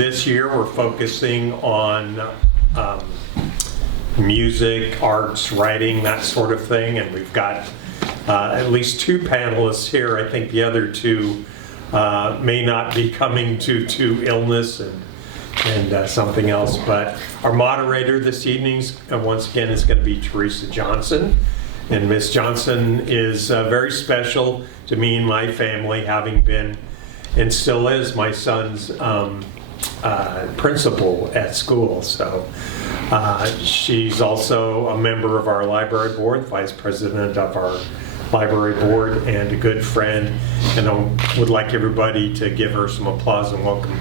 this year we're focusing on music, arts, writing, that sort of thing, and we've got at least 2 panelists here. I think the other 2 may not be coming due to illness and something else, but our moderator this evening, once again, is going to be Teresa Johnson. And Miss Johnson is very special to me and my family, having been and still is my son's principal at school. So she's also a member of our library board, vice president of our library board, and a good friend. And I would like everybody to give her some applause and welcome.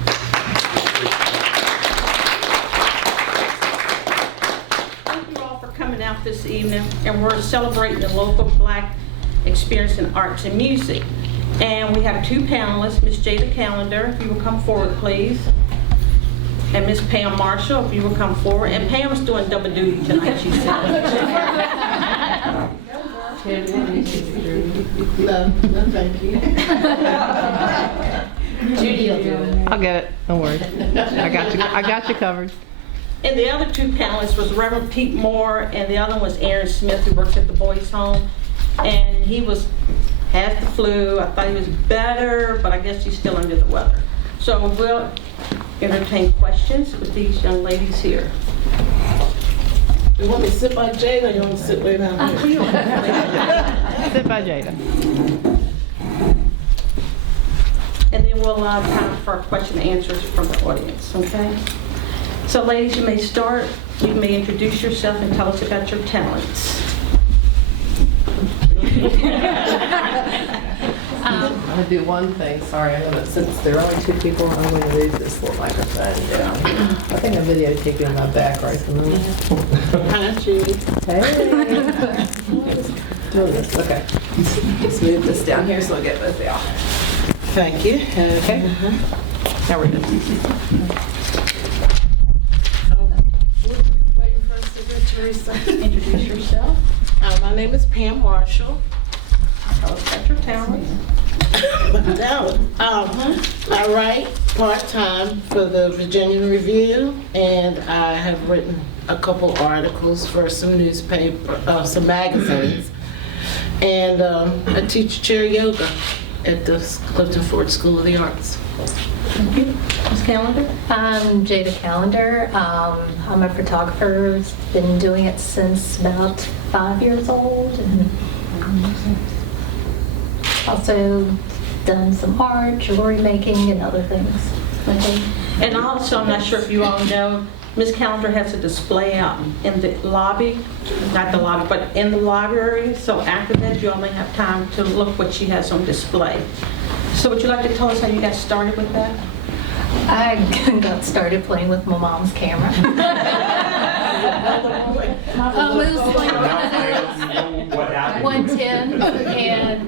Thank you all for coming out this evening, and we're celebrating the local Black experience in arts and music. And we have 2 panelists, Miss Jada Callender, if you will come forward, please. And Miss Pam Marshall, if you will come forward. And Pam's doing double duty tonight, she said. No, thank you. Judy will do it. I'll get it. Don't worry. I got you covered. And the other 2 panelists was Reverend Pete Moore, and the other one was Aaron Smith, who works at the boys' home. And he had the flu. I thought he was better, but I guess he's still under the weather. So we'll entertain questions with these young ladies here. You want me to sit by Jada or you want to sit way down here? Sit by Jada. And then we'll allow time for question and answers from the audience, okay? So ladies, you may start. You may introduce yourself and tell us about your talents. I'm going to do one thing. Sorry, I know that since there are only 2 people, I'm going to move this little microphone down. I think I'm videotaping my back right at the moment. Hi, Judy. Hey. Doing this. Okay. Just move this down here so I'll get both of y'all. Thank you. Okay. Now we're good. Waiting for us to get Teresa. Introduce yourself. My name is Pam Marshall. Tell us about your talents. I write part-time for the Virginia Review, and I have written a couple articles for some some magazines. And I teach chair yoga at the Clifton Forge School of the Arts. Thank you. Ms. Callender? I'm Jada Callender. I'm a photographer. Been doing it since about 5 years old. And also done some art, jewelry making, and other things. Okay. And also, I'm not sure if you all know, Ms. Callender has a display out in the lobby, not the lobby, but in the library. So after that, you all may have time to look what she has on display. So would you like to tell us how you got started with that? I got started playing with my mom's camera. It was like What happened? 110, and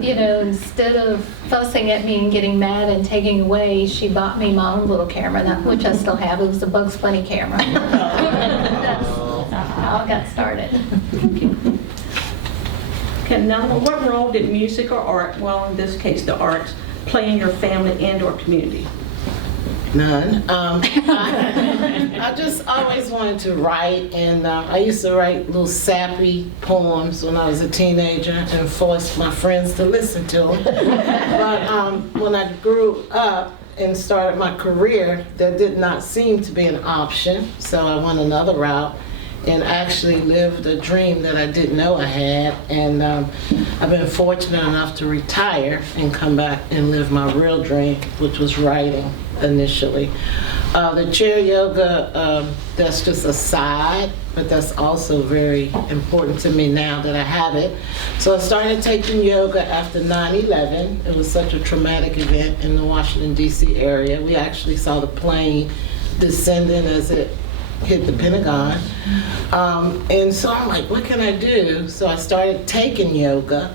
instead of fussing at me and getting mad and taking away, she bought me my own little camera, which I still have. It was a Bugs Bunny camera. That's how I got started. Okay, now what role did music or art, well in this case the arts, play in your family and or community? None. I just always wanted to write, and I used to write little sappy poems when I was a teenager and forced my friends to listen to them. But when I grew up and started my career, that did not seem to be an option, so I went another route and actually lived a dream that I didn't know I had. And I've been fortunate enough to retire and come back and live my real dream, which was writing initially. The chair yoga, that's just a side, but that's also very important to me now that I have it. So I started taking yoga after 9/11. It was such a traumatic event in the Washington, D.C. area. We actually saw the plane descending as it hit the Pentagon. And so I'm like, what can I do? So I started taking yoga.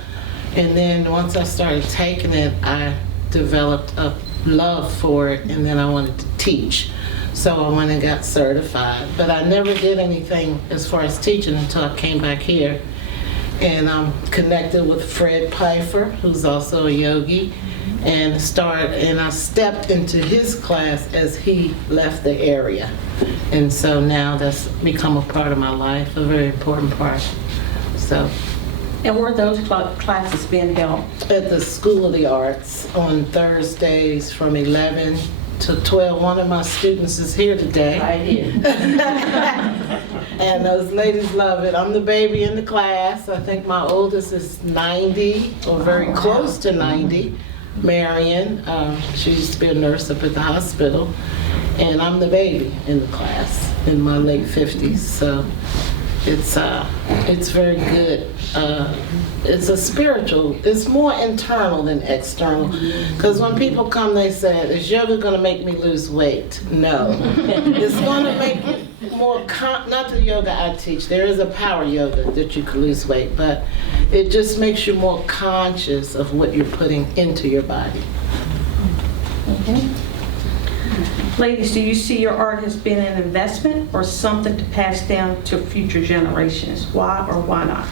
And then once I started taking it, I developed a love for it, and then I wanted to teach. So I went and got certified. But I never did anything as far as teaching until I came back here. And I'm connected with Fred Pfeiffer, who's also a yogi. and I stepped into his class as he left the area. And so now that's become a part of my life, a very important part. So And where are those classes being held? at the School of the Arts on Thursdays from 11 to 12. One of my students is here today. Right here. And those ladies love it. I'm the baby in the class. I think my oldest is 90 or very close to 90. Marion, she used to be a nurse up at the hospital. And I'm the baby in the class in my late 50s. So it's very good. It's a spiritual, it's more internal than external. Because when people come, they say, is yoga going to make me lose weight? No. It's going to make you more, not the yoga I teach, there is a power yoga that you can lose weight, but it just makes you more conscious of what you're putting into your body. Okay. Ladies, do you see your art has been an investment or something to pass down to future generations? Why or why not?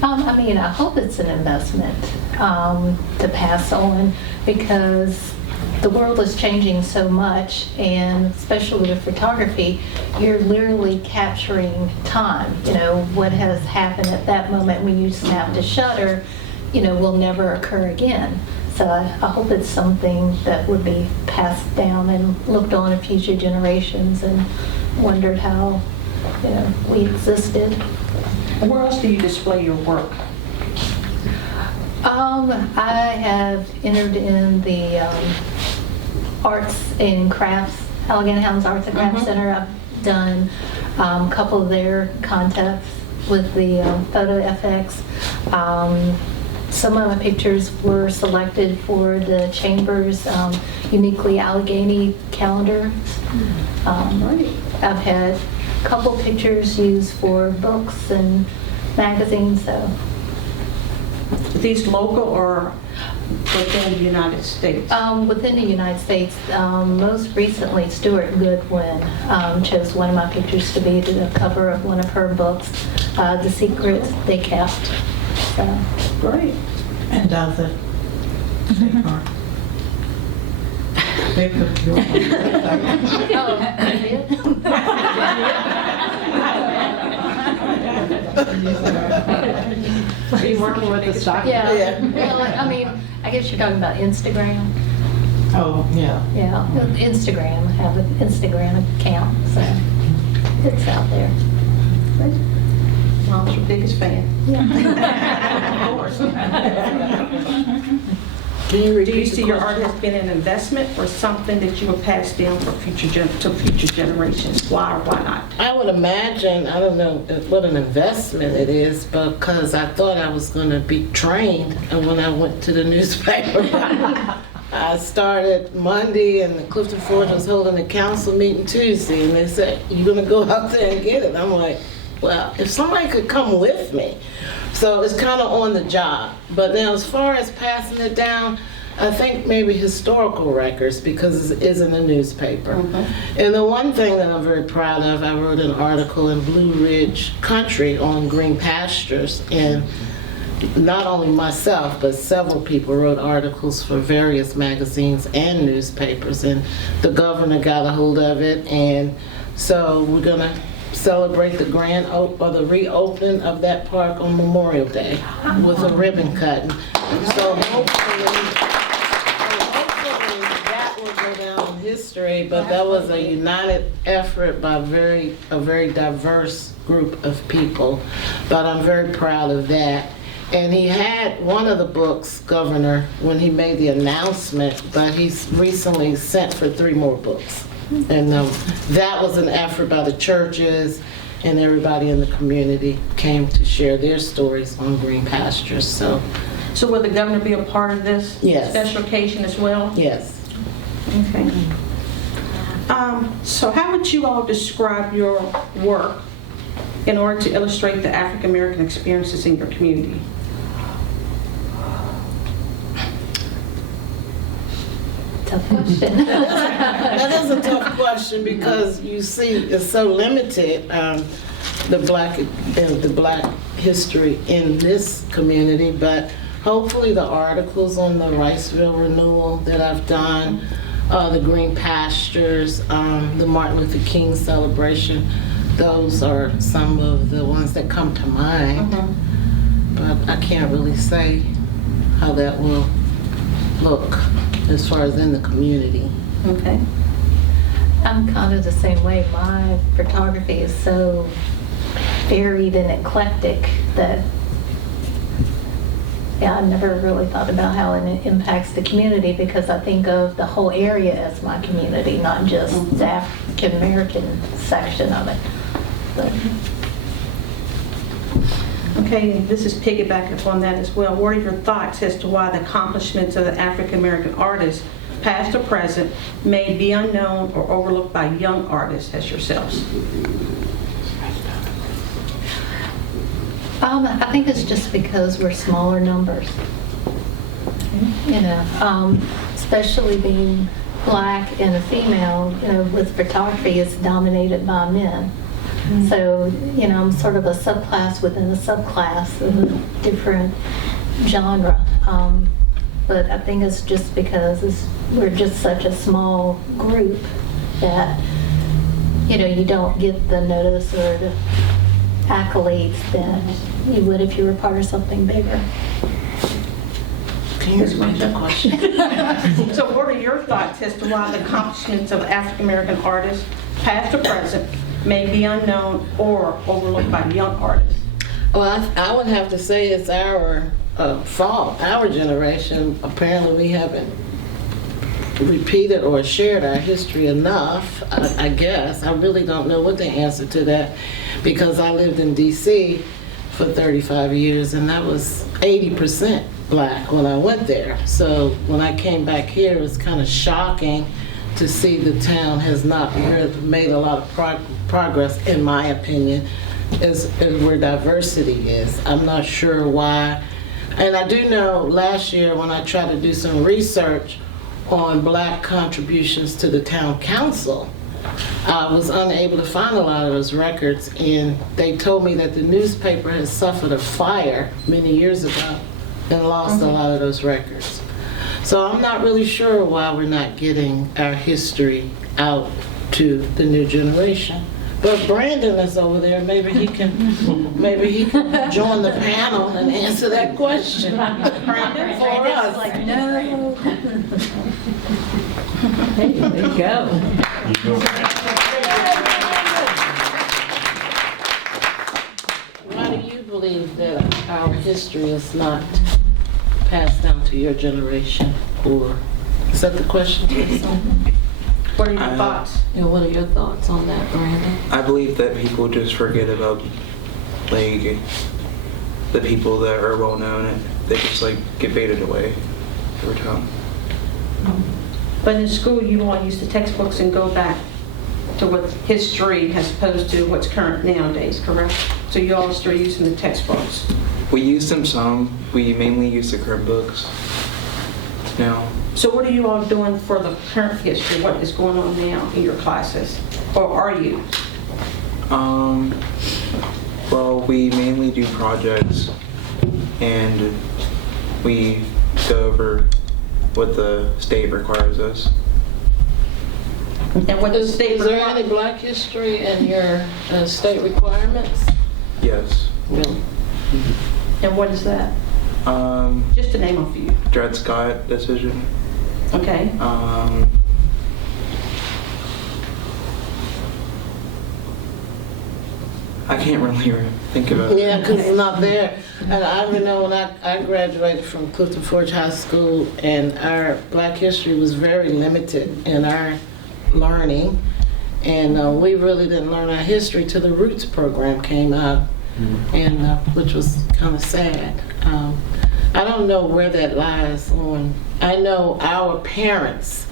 I hope it's an investment to pass on, because the world is changing so much, and especially with photography, you're literally capturing time. What has happened at that moment when you snap the shutter, will never occur again. So I hope it's something that would be passed down and looked on in future generations and wondered how, we existed. And where else do you display your work? I have entered in the Arts and Crafts, Allegheny Hounds Arts and Crafts Center. I've done a couple of their contests with the Photo FX. Some of my pictures were selected for the Chamber's Uniquely Allegheny calendar. I've had a couple pictures used for books and magazines. So. Are these local or within the United States? Within the United States, most recently Stuart Goodwin chose one of my pictures to be the cover of one of her books, The Secret They Kept. So. Great. And does it? They could do it. Are you working with the stock? Yeah. Well, I guess you're talking about Instagram. Oh, yeah. Yeah, Instagram. I have an Instagram account, so it's out there. Mom's your biggest fan. Yeah. Of course. Can you Do repeat you the see your question? art has been an investment or something that you will pass down for future generations? Why or why not? I would imagine, I don't know what an investment it is, because I thought I was going to be trained, and when I went to the newspaper, I started Monday, and the Clifton Forge was holding a council meeting Tuesday, and they said, you're going to go out there and get it. I'm like, well, if somebody could come with me. So it's kind of on the job. But now as far as passing it down, I think maybe historical records, because it is in the newspaper. And the one thing that I'm very proud of, I wrote an article in Blue Ridge Country on green pastures, and not only myself, but several people wrote articles for various magazines and newspapers, and the governor got a hold of it, and so we're gonna celebrate the the reopening of that park on Memorial Day with a ribbon cutting. So hopefully that will go down in history, but that was a united effort by a very diverse group of people. But I'm very proud of that. And he had one of the books, Governor, when he made the announcement, but he's recently sent for 3 more books. And that was an effort by the churches, and everybody in the community came to share their stories on green pastures. So will the governor be a part of this Yes. special occasion as well? yes. Okay. So how would you all describe your work in order to illustrate the African American experiences in your community? Tough question. That is a tough question, because you see it's so limited. the black history in this community, but hopefully the articles on the Riceville renewal that I've done, the Green Pastures, the Martin Luther King celebration, those are some of the ones that come to mind. But I can't really say how that will look as far as in the community. Okay. I'm kind of the same way. My photography is so varied and eclectic that, yeah, I've never really thought about how it impacts the community, because I think of the whole area as my community, not just the African American section of it. But, Okay, this is piggyback upon that as well. What are your thoughts as to why the accomplishments of the African American artists, past or present, may be unknown or overlooked by young artists as yourselves? I think it's just because we're smaller numbers. You know, especially being black and a female, you know, with photography is dominated by men. So, you know, I'm sort of a subclass within a subclass of a different genre. But I think it's just because we're just such a small group that, you know, you don't get the notice or the accolades that you would if you were part of something bigger. Can you repeat that question? So what are your thoughts as to why the accomplishments of African American artists, past or present, may be unknown or overlooked by young artists? Well, I would have to say it's our fault. Our generation, apparently we haven't repeated or shared our history enough, I guess. I really don't know what the answer to that, because I lived in D.C. for 35 years, and that was 80% black when I went there. So when I came back here, it was kind of shocking to see the town has not made a lot of progress, in my opinion, is where diversity is. I'm not sure why. And I do know last year when I tried to do some research on black contributions to the town council, I was unable to find a lot of those records, and they told me that the newspaper has suffered a fire many years ago and lost a lot of those records. So I'm not really sure why we're not getting our history out to the new generation. But Brandon is over there. Maybe he can join the panel and answer that question Brandon? for us. Like, no. Hey, there you go. Why do you believe that our history is not passed down to your generation? Or is that the question? What are your thoughts? Yeah, what are your thoughts on that, Brandon? I believe that people just forget about, like, the people that are well known, and they just, like, get faded away over time. But in school, you all use the textbooks and go back to what history as opposed to what's current nowadays, correct? So you all still using the textbooks? We use them some. We mainly use the current books now. So what are you all doing for the current history? What is going on now in your classes? Or are you? Well, we mainly do projects, and we go over what the state requires us. And what does the state Is there require? any black history in your state requirements? Yes. Really? And what is that? Just to name a few. Dred Scott decision. Okay. I can't really think about it. Yeah, because it's not there. And I know when I graduated from Clifton Forge High School, and our black history was very limited in our learning. And we really didn't learn our history till the Roots program came out, and which was kind of sad. I don't know where that lies on. I know our parents,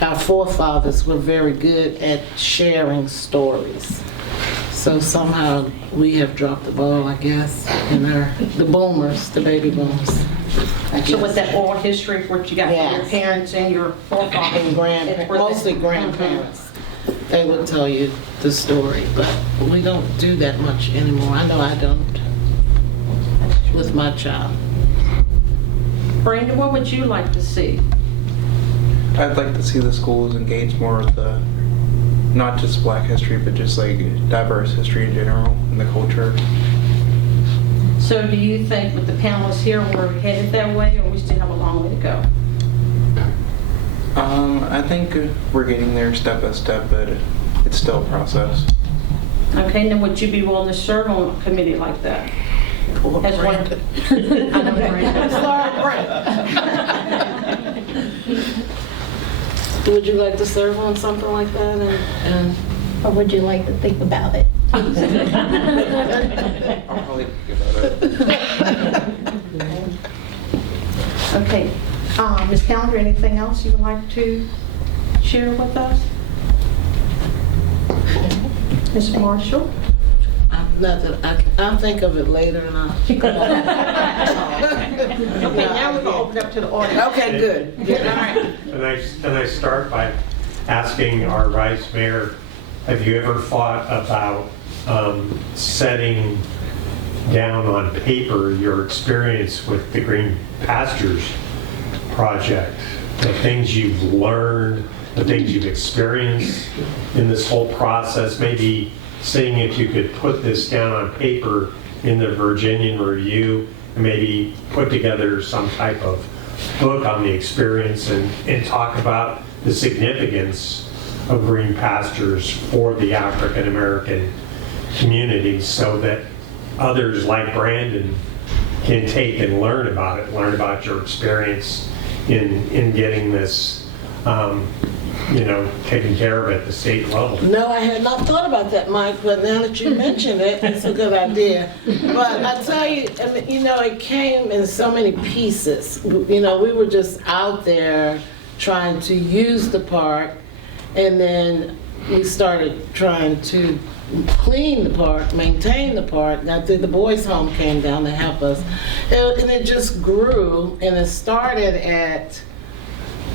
our forefathers, were very good at sharing stories. So somehow we have dropped the ball, I guess, in the boomers, the baby boomers. So with that oral history, what you got from your Yes. parents and your forefathers? And grandparents, mostly grandparents. they would tell you the story. But we don't do that much anymore. I know I don't with my child. Brandon, what would you like to see? I'd like to see the schools engage more with the, not just Black history, but just like diverse history in general and the culture. So do you think with the panelists here, we're headed that way, or we still have a long way to go? I think we're getting there step by step, but it's still a process. Okay, then would you be willing to serve on a committee like that? As one? I know Brandon. Would you like to serve on something like that? And Or would you like to think about it? I'll probably think about it. Okay, Ms. Calendar, anything else you would like to share with us? Ms. Marshall? nothing. I'll think of it later and I'll. Okay, now we're gonna open up to the audience. Okay, good. Good. All right. Can I start by asking our Vice Mayor, have you ever thought about setting down on paper your experience with the Green Pastures project? The things you've learned, the things you've experienced in this whole process, maybe seeing if you could put this down on paper in the Virginian Review and maybe put together some type of book on the experience and talk about the significance of Green Pastures for the African American community so that others like Brandon can take and learn about it, learn about your experience in getting this taken care of at the state level. No, I had not thought about that, Mike, but now that you mention it, it's a good idea. But I tell you, it came in so many pieces. We were just out there trying to use the park, and then we started trying to clean the park, maintain the park. I think the boys' home came down to help us. And it just grew, and it started at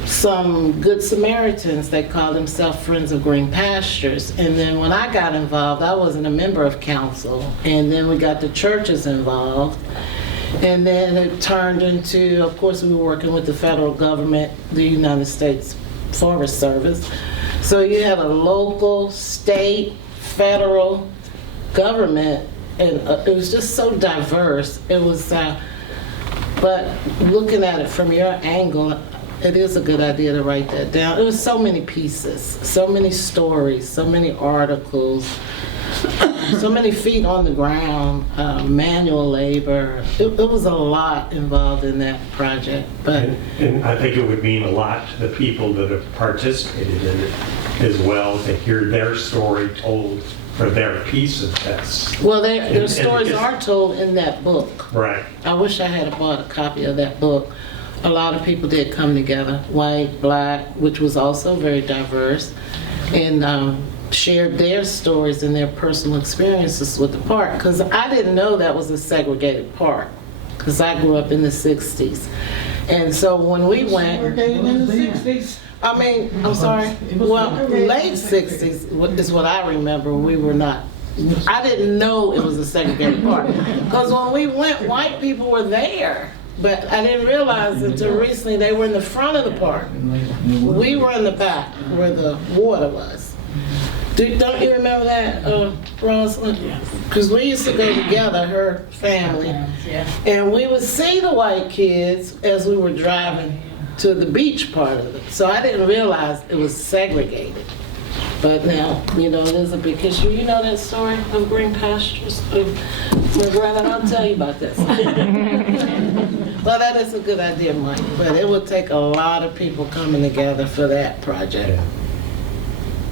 some Good Samaritans. They called themselves Friends of Green Pastures. And then when I got involved, I wasn't a member of council. And then we got the churches involved. And then it turned into, of course, we were working with the federal government, the United States Forest Service. So you had a local, state, federal government, and it was just so diverse. It was, but looking at it from your angle, it is a good idea to write that down. There was so many pieces, so many stories, so many articles, so many feet on the ground, manual labor. It was a lot involved in that project. But and I think it would mean a lot to the people that have participated in it as well, to hear their story told for their piece of this. well, their stories are told in that book. Right. I wish I had bought a copy of that book. A lot of people did come together, white, black, which was also very diverse, and shared their stories and their personal experiences with the park. Because I didn't know that was a segregated park, because I grew up in the 60s. And so when we went... Segregated in the 60s? I'm sorry. Well, late 60s is what I remember. We were not... I didn't know it was a segregated park. Because when we went, white people were there. But I didn't realize until recently they were in the front of the park. We were in the back where the water was. Don't you remember that, Rosalind? Because we used to go together, her family, and we would see the white kids as we were driving to the beach part of it. So I didn't realize it was segregated. But now, it is a big issue. You know that story of Green Pastures? Brother, I'll tell you about that. Well, that is a good idea, Mike. But it would take a lot of people coming together for that project.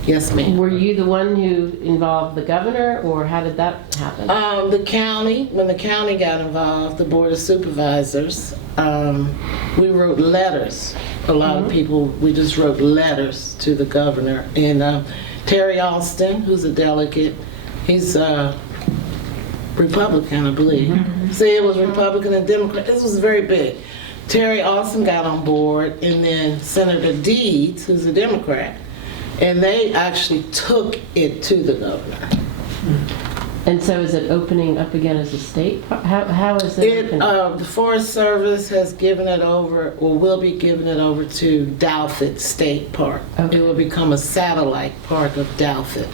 Yes, ma'am. Were you the one who involved the governor, or how did that happen? The county, when the county got involved, the Board of Supervisors, we wrote letters. A lot of people, we just wrote letters to the governor. And Terry Alston, who's a delegate, he's Republican, I believe. See, it was Republican and Democrat. This was very big. Terry Alston got on board, and then Senator Deeds, who's a Democrat, And they actually took it to the governor. And so is it opening up again as a state park? How is it? opening? The Forest Service has given it over, or will be giving it over to Douthit State Park. Okay. It will become a satellite park of Douthit.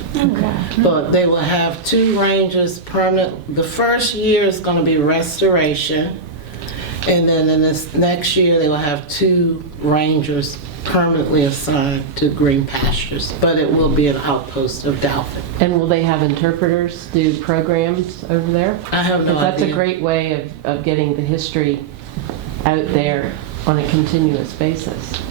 But they will have 2 rangers permanent. The first year is going to be restoration. And then in this next year, they will have 2 rangers permanently assigned to green pastures. But it will be an outpost of Douthit. And will they have interpreters do programs over there? I have no Because that's a idea. great way of getting the history out there on a continuous basis.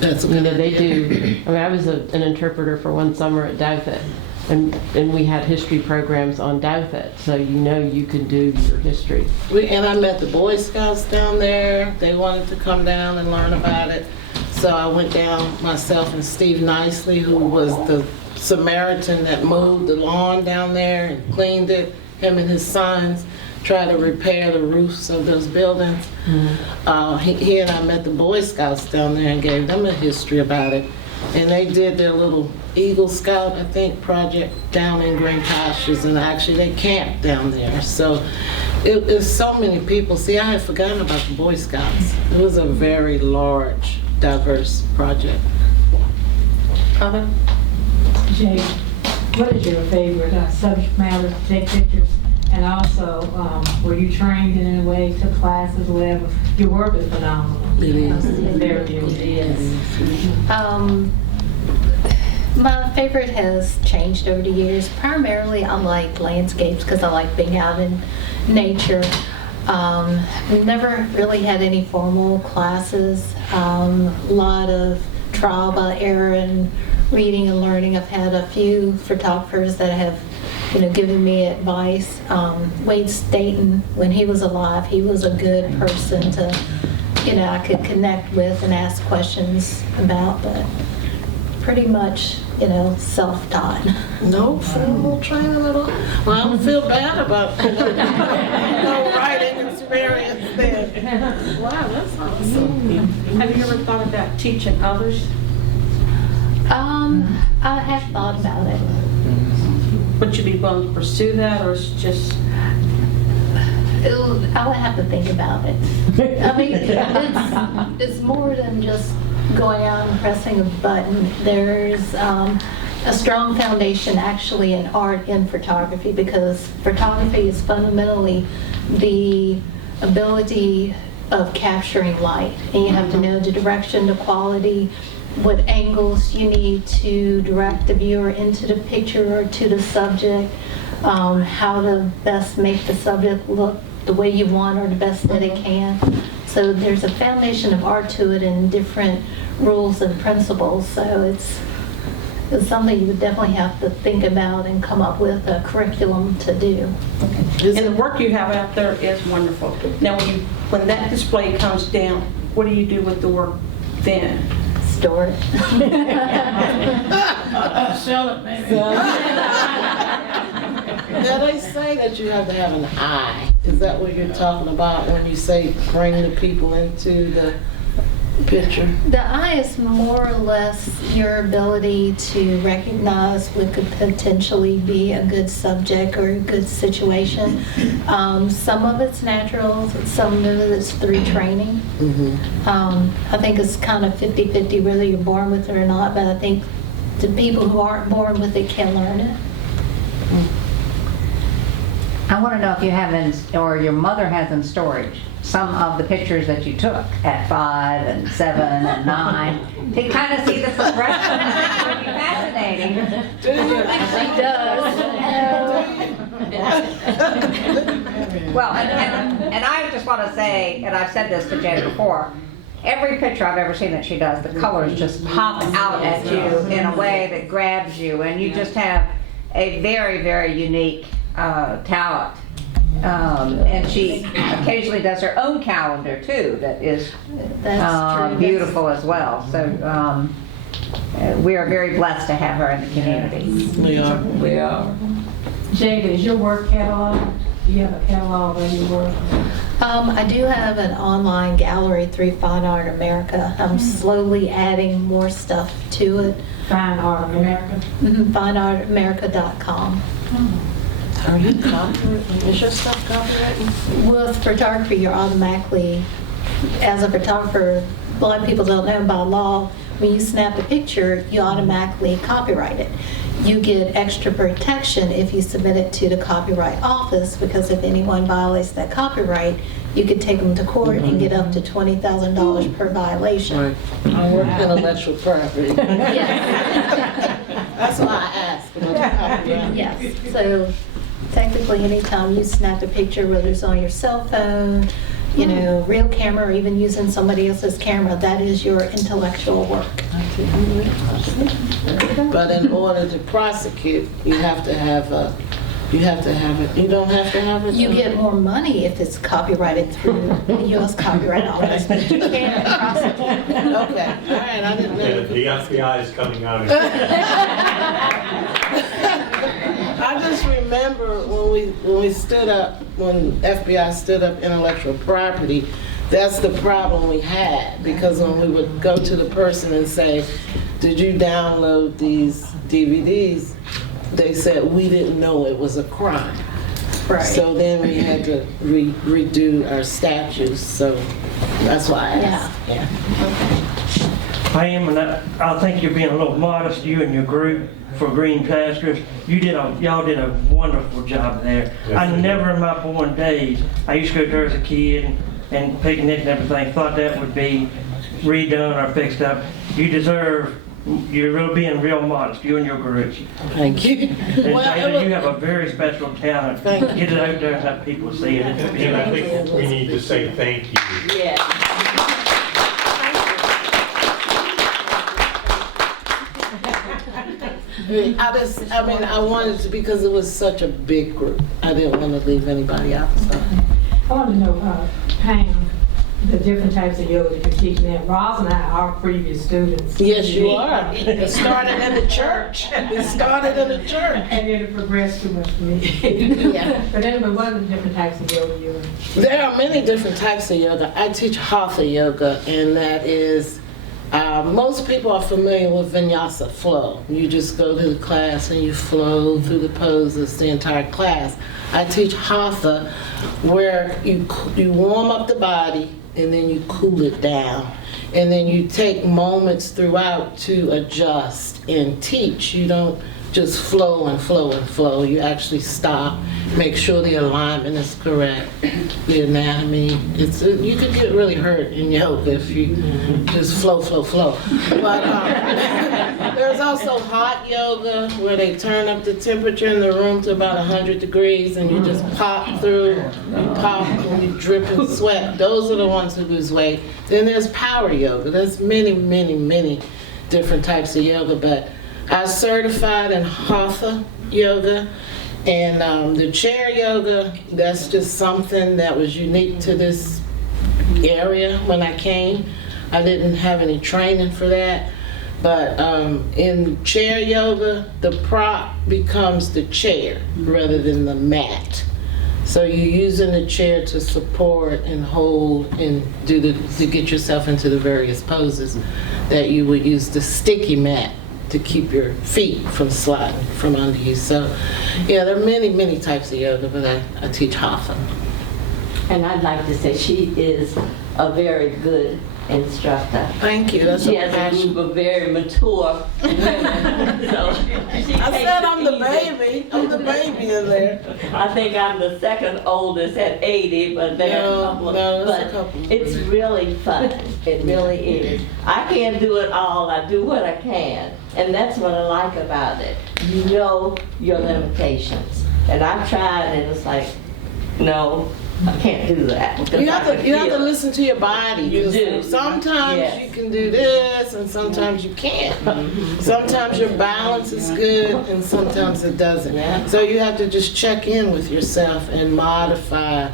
That's a You good know, they idea. do, I mean, I was an interpreter for one summer at Douthit, and we had history programs on Douthit, so you know you can do your history. And I met the Boy Scouts down there. They wanted to come down and learn about it. So I went down myself and Steve Nicely, who was the Samaritan that mowed the lawn down there and cleaned it. Him and his sons tried to repair the roofs of those buildings. He and I met the Boy Scouts down there and gave them a history about it. And they did their little Eagle Scout, I think, project down in Green Pastures, and actually they camped down there. So it's so many people. See, I had forgotten about the Boy Scouts. It was a very large, diverse project. Other? Jay, what is your favorite subject matter to take pictures? And also, were you trained in any way, took classes, whatever? Your work is phenomenal. It is. Very good. It is. My favorite has changed over the years. Primarily, I like landscapes because I like being out in nature. We've never really had any formal classes. A lot of trial by error and reading and learning. I've had a few photographers that have, given me advice. Wade Staten, when he was alive, he was a good person to, I could connect with and ask questions about, but pretty much, self-taught. No formal training at all? Well, I don't feel bad about no writing experience then. Wow, that's awesome. Have you ever thought about teaching others? I have thought about it. Would you be willing to pursue that, or is it just? I would have to think about it. I mean, it's more than just going out and pressing a button. There's a strong foundation actually in art and photography, because photography is fundamentally the ability of capturing light. And you have to know the direction, the quality, what angles you need to direct the viewer into the picture or to the subject, how to best make the subject look the way you want or the best that it can. So there's a foundation of art to it and different rules and principles. So it's something you would definitely have to think about and come up with a curriculum to do. And the work you have out there is wonderful. Now, when that display comes down, what do you do with the work then? Store it. Sell it, maybe. Now, they say that you have to have an eye. Is that what you're talking about when you say bring the people into the picture? The eye is more or less your ability to recognize what could potentially be a good subject or a good situation. Some of it's natural, some of it's through training. I think it's kind of 50-50 whether you're born with it or not, but I think the people who aren't born with it can learn it. I want to know if you have or your mother has in storage some of the pictures that you took at 5 and 7 and 9 to kind of see the progression. It would be fascinating. She does. Well, and I just want to say, and I've said this to Jen before, every picture I've ever seen that she does, the colors just pop out at you in a way that grabs you, and you just have a very, very unique talent. And she occasionally does her own calendar too, that is That's true. beautiful as well. So we are very blessed to have her in the community. We are. We are. Jada, is your work catalog? Do you have a catalog of your work? I do have an online gallery through Fine Art America. I'm slowly adding more stuff to it. Fine Art America. FineArtAmerica.com. Are you copyrighted? Is your stuff copyrighted? With photography, you're automatically, as a photographer, a lot of people don't know by law, when you snap a picture, you automatically copyright it. You get extra protection if you submit it to the Copyright Office, because if anyone violates that copyright, you could take them to court and get up to $20,000 per violation. Right. I work intellectual property. Yes. That's why I asked about the copyright. Yes, so technically, anytime you snap a picture, whether it's on your cell phone, you know, real camera, or even using somebody else's camera, that is your intellectual work. But in order to prosecute, you have to have it. You don't have to have it? You get more money if it's copyrighted through the U.S. Copyright Office, but you can't prosecute. Okay, all right, I didn't know. The FBI is coming out. I just remember when FBI stood up intellectual property, that's the problem we had, because when we would go to the person and say, did you download these DVDs? They said, we didn't know it was a crime. Right. So then we had to redo our statutes, so that's why I asked. Yeah. I am, and I think you're being a little modest, you and your group, for Green Pastures. Y'all did a wonderful job there. Yes, I we never did. in my born days, I used to go there as a kid and picnic and everything, thought that would be redone or fixed up. You deserve, you're really being real modest, you and your group. Thank you. And you have a very special talent. Thank you. Get it out there and have people see it. And I think we need to say thank you. I wanted to, because it was such a big group. I didn't want to leave anybody out. So. I want to know, Pam, the different types of yoga that you're teaching there. Roz and I are previous students. Yes, you are. It started in the church. It started in the church. And then it progressed too much for me. Yeah. But anyway, what are the different types of yoga you're in? There are many different types of yoga. I teach Hatha yoga, and that is, most people are familiar with vinyasa flow. You just go to the class and you flow through the poses the entire class. I teach Hatha, where you warm up the body and then you cool it down. And then you take moments throughout to adjust and teach. You don't just flow and flow and flow. You actually stop, make sure the alignment is correct, the anatomy. You could get really hurt in yoga if you just flow, flow, flow. But there's also hot yoga, where they turn up the temperature in the room to about 100 degrees and you just pop through, you pop and you drip in sweat. Those are the ones who lose weight. Then there's power yoga. There's many, many, many different types of yoga, but I certified in Hatha yoga, and the chair yoga, that's just something that was unique to this area when I came. I didn't have any training for that, but in chair yoga, the prop becomes the chair rather than the mat. So you're using the chair to support and hold and to get yourself into the various poses that you would use the sticky mat to keep your feet from sliding from under you. So, yeah, there are many, many types of yoga, but I teach Hatha. And I'd like to say she is a very good instructor. Thank you. That's She a has a passion. group of very mature women. So I said I'm the baby. I'm the baby in there. I think I'm the second oldest at 80, but there are a couple of, No, there's a but couple. it's really fun. It really is. I can't do it all. I do what I can. And that's what I like about it. You know your limitations. And I've tried and it's like, no, I can't do that. because You I have can to feel it. listen to your body. You do. Sometimes Yes. you can do this and sometimes you can't. Sometimes your balance is good and sometimes it doesn't. Yeah. So you have to just check in with yourself and modify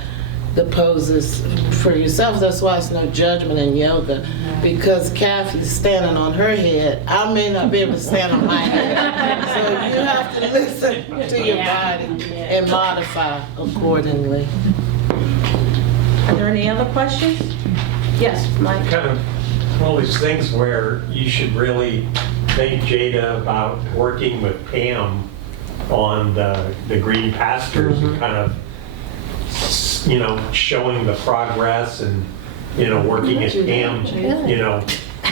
the poses for yourself. That's why it's no judgment in yoga, because Kathy's standing on her head. I may not be able to stand on my head. So you have to listen to your body and modify accordingly. Are there any other questions? Yes, Mike? Kind of one of these things where you should really thank Jada about working with Pam on the green pastures and kind of, showing the progress and, working as Pam,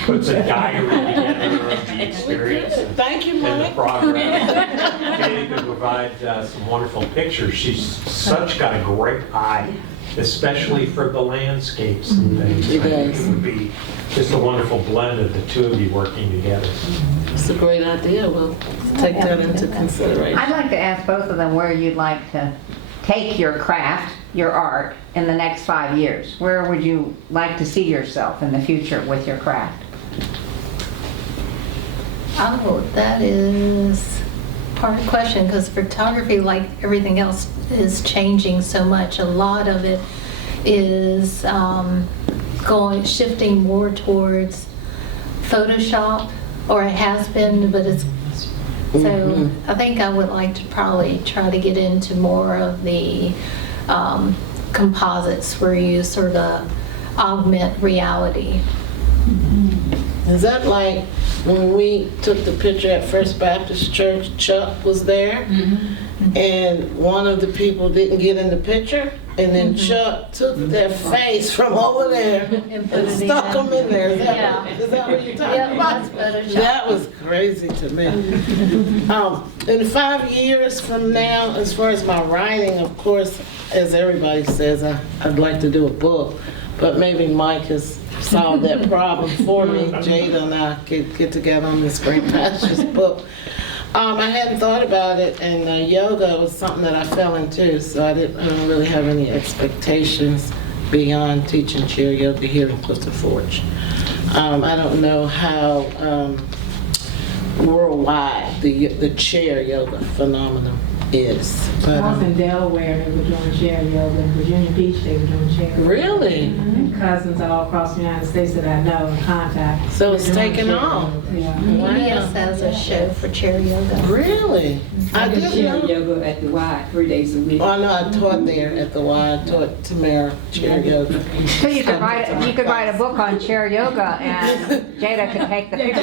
puts a diary together of the experience Thank you, and the Mike. progress. Jada could provide some wonderful pictures. She's got a great eye, especially for the landscapes and things. She I think does. it would be just a wonderful blend of the two of you working together. It's a great idea. We'll take that into consideration. I'd like to ask both of them where you'd like to take your craft, your art, in the next 5 years. Where would you like to see yourself in the future with your craft? Oh, that is part of the question, because photography, like everything else, is changing so much. A lot of it is shifting more towards Photoshop, or it has been, but it's so I think I would like to probably try to get into more of the composites where you sort of augment reality. Is that like when we took the picture at First Baptist Church, Chuck was there, and one of the people didn't get in the picture, and then Chuck took their face from over there and stuck them in there. Is that what you're talking about? That's Photoshop. That was crazy to me. In 5 years from now, as far as my writing, of course, as everybody says, I'd like to do a book, but maybe Mike has solved that problem for me. Jada and I could get together on this Great Pastures book. I hadn't thought about it, and yoga was something that I fell into, so I don't really have any expectations beyond teaching chair yoga here in Clifton Forge. I don't know how worldwide the chair yoga phenomenon is. But, I was in Delaware, they were doing chair yoga. In Virginia Beach, they were doing chair yoga. Really? And cousins all across the United States that I know in contact. So it's They're doing taken chair off. yoga. Yeah. PBS has a show for chair yoga. Really? I didn't know. yoga at the Y 3 days a week. Oh, I know I taught there at the Y. I taught Tamara chair yoga. So you could write a book on chair yoga, and Jada could take the picture.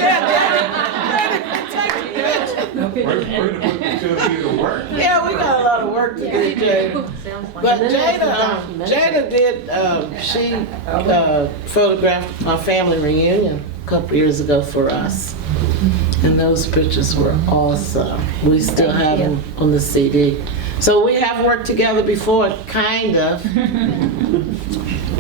We're going to put the two of you to work. Yeah, we got a lot of work to do, Jada. But Jada did, she photographed my family reunion a couple years ago for us. And those pictures were awesome. We still have them on the CD. So we have worked together before, kind of.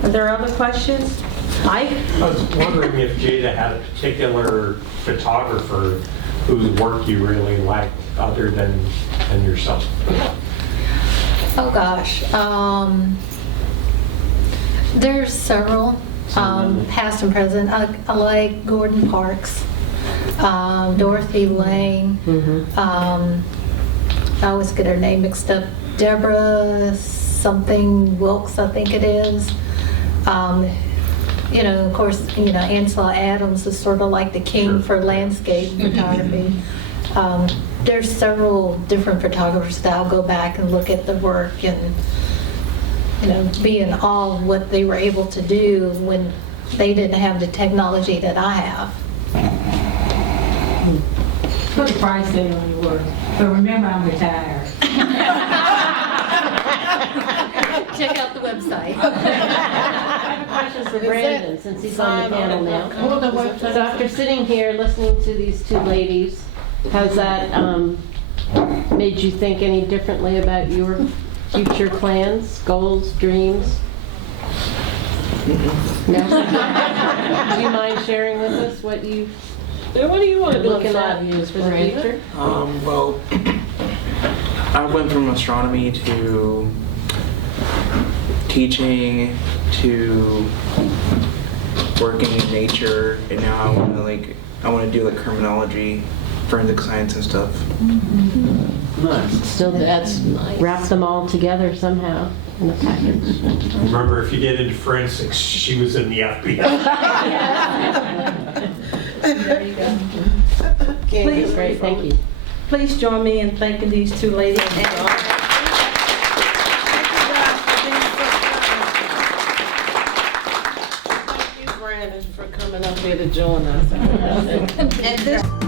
Are there other questions? Mike? I was wondering if Jada had a particular photographer whose work you really liked other than yourself. Oh gosh, there's several, past and present. I like Gordon Parks, Dorothy Lang. I always get her name mixed up. Deborah something Wilkes, I think it is. Of course, Ansel Adams is sort of like the king for landscape photography. There's several different photographers that I'll go back and look at the work and, be in awe of what they were able to do when they didn't have the technology that I have. Put a price tag on your work. But remember, I'm retired. Check out the website. I have questions for Brandon, since he's on the panel now. So after sitting here listening to these two ladies, has that made you think any differently about your future plans, goals, dreams? No? Do you mind sharing with us what you What do you want to do in looking 5 at years, for the Brandon? future? Well, I went from astronomy to teaching to working in nature, and now I want to do criminology, forensic science and stuff. Still, that's wrap them all together somehow in a package. Remember, if you get into forensics, she was in the FBI. There you go. Please, Great, thank you. please join me in thanking these two ladies. to join us. And this